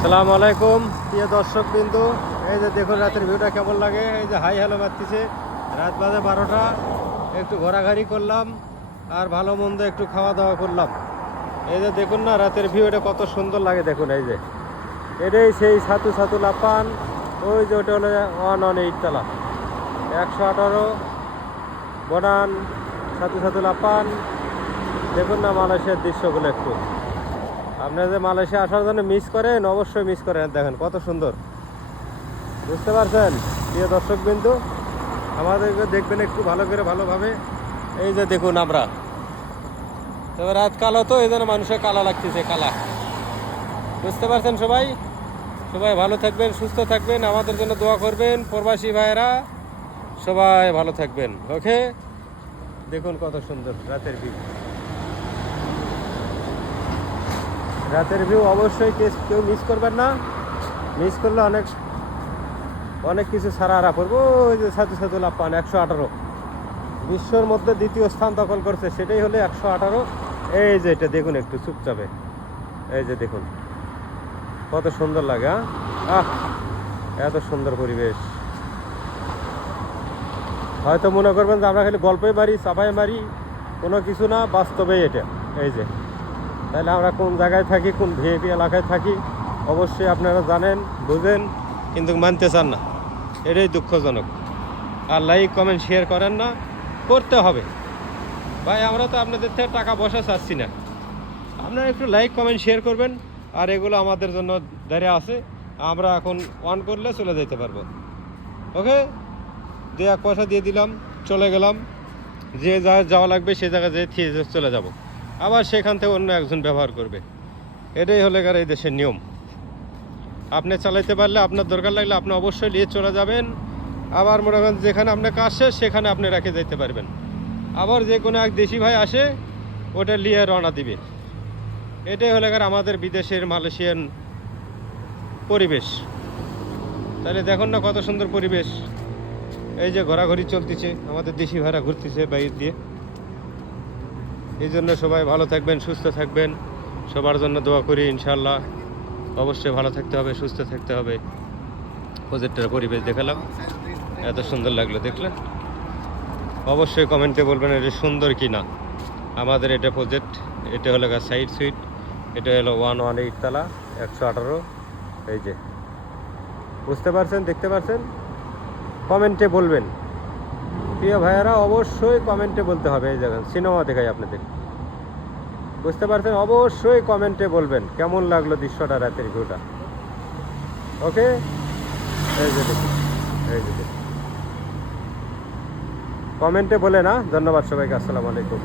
আসসালামু আলাইকুম প্রিয় দর্শক বিন্দু। এই যে দেখুন রাতের ভিউটা কেমন লাগে। এই যে হাই হ্যালো মারতেছে, রাত বাজে 12টা। একটু ঘোরাঘুরি করলাম আর ভালো মন্দ একটু খাওয়া দাওয়া করলাম। এই যে দেখুন না রাতের ভিউটা কত সুন্দর লাগে। দেখুন এই যে এটাই সেই ছাতু ছাতু লাপান। ওই যে ওটা হলো 118 তলা 118 বনান ছাতু ছাতু লাপান। দেখুন না মালয়েশিয়ার দৃশ্যগুলো একটু। আপনারা যে মালয়েশিয়া আসার জন্য মিস করেন, অবশ্যই মিস করেন। দেখেন কত সুন্দর, বুঝতে পারছেন প্রিয় দর্শক বিন্দু। আমাদেরকে দেখবেন একটু ভালো করে ভালোভাবে। এই যে দেখুন আমরা তবে রাত কালো, তো এই জন্য মানুষের কালা লাগতেছে, কালা। বুঝতে পারছেন সবাই। সবাই ভালো থাকবেন, সুস্থ থাকবেন, আমাদের জন্য দোয়া করবেন। প্রবাসী ভাইয়েরা সবাই ভালো থাকবেন। ওকে, দেখুন কত সুন্দর রাতের ভিউ। রাতের ভিউ অবশ্যই কেউ মিস করবেন না। মিস করলে অনেক অনেক কিছু ছাড়া হারা পড়বো। ওই যে ছাতু ছাতু লাপান 118 বিশ্বর মধ্যে দ্বিতীয় স্থান দখল করছে, সেটাই হলো 118। এই যে এটা দেখুন একটু চুপচাপে। এই যে দেখুন কত সুন্দর লাগে। আহ এত সুন্দর পরিবেশ। হয়তো মনে করবেন যে আমরা খালি গল্পই মারি, চাপাই মারি, কোনো কিছু না, বাস্তবেই এটা। এই যে তাহলে আমরা কোন জায়গায় থাকি, কোন ভিআইপি এলাকায় থাকি অবশ্যই আপনারা জানেন, বুঝেন, কিন্তু মানতে চান না। এটাই দুঃখজনক। আর লাইক কমেন্ট শেয়ার করেন না, করতে হবে ভাই। আমরা তো আপনাদের থেকে টাকা পয়সা চাচ্ছি না। আপনারা একটু লাইক কমেন্ট শেয়ার করবেন, আর এগুলো আমাদের জন্য দাঁড়িয়ে আছে। আমরা এখন অন করলে চলে যেতে পারবো। ওকে, দিয়ে 1 পয়সা দিয়ে দিলাম, চলে গেলাম। যে জায়গায় যাওয়া লাগবে সে জায়গায় যেয়ে থিয়ে চলে যাব। আবার সেখান থেকে অন্য একজন ব্যবহার করবে। এটাই হলে এই দেশের নিয়ম। আপনি চালাইতে পারলে, আপনার দরকার লাগলে আপনি অবশ্যই নিয়ে চলে যাবেন। আবার মনে করেন যেখানে আপনার কাজ শেষ সেখানে আপনি রেখে যেতে পারবেন। আবার যে কোনো এক দেশি ভাই আসে ওটা নিয়ে রওনা দিবে। এটাই হলে আমাদের বিদেশের মালয়েশিয়ান পরিবেশ। তাহলে দেখুন না কত সুন্দর পরিবেশ। এই যে ঘোরাঘুরি চলতেছে, আমাদের দেশি ভাইরা ঘুরতেছে বাইরে দিয়ে। এই জন্য সবাই ভালো থাকবেন, সুস্থ থাকবেন। সবার জন্য দোয়া করি ইনশাল্লাহ। অবশ্যই ভালো থাকতে হবে, সুস্থ থাকতে হবে। প্রজেক্টের পরিবেশ দেখালাম, এত সুন্দর লাগলো দেখলেন। অবশ্যই কমেন্টে বলবেন এটা সুন্দর কি না। আমাদের এটা প্রজেক্ট, এটা হলো সাইড সুইট, এটা হলো 118 তলা 118। এই যে বুঝতে পারছেন, দেখতে পারছেন। কমেন্টে বলবেন প্রিয় ভাইয়ারা, অবশ্যই কমেন্টে বলতে হবে। এই জায়গায় সিনেমা দেখাই আপনাদের, বুঝতে পারছেন। অবশ্যই কমেন্টে বলবেন কেমন লাগলো দৃশ্যটা, রাতের ভিউটা। ওকে, এই যে দেখুন, এই যে দেখুন। কমেন্টে বলে না। ধন্যবাদ সবাইকে, আসসালামু আলাইকুম।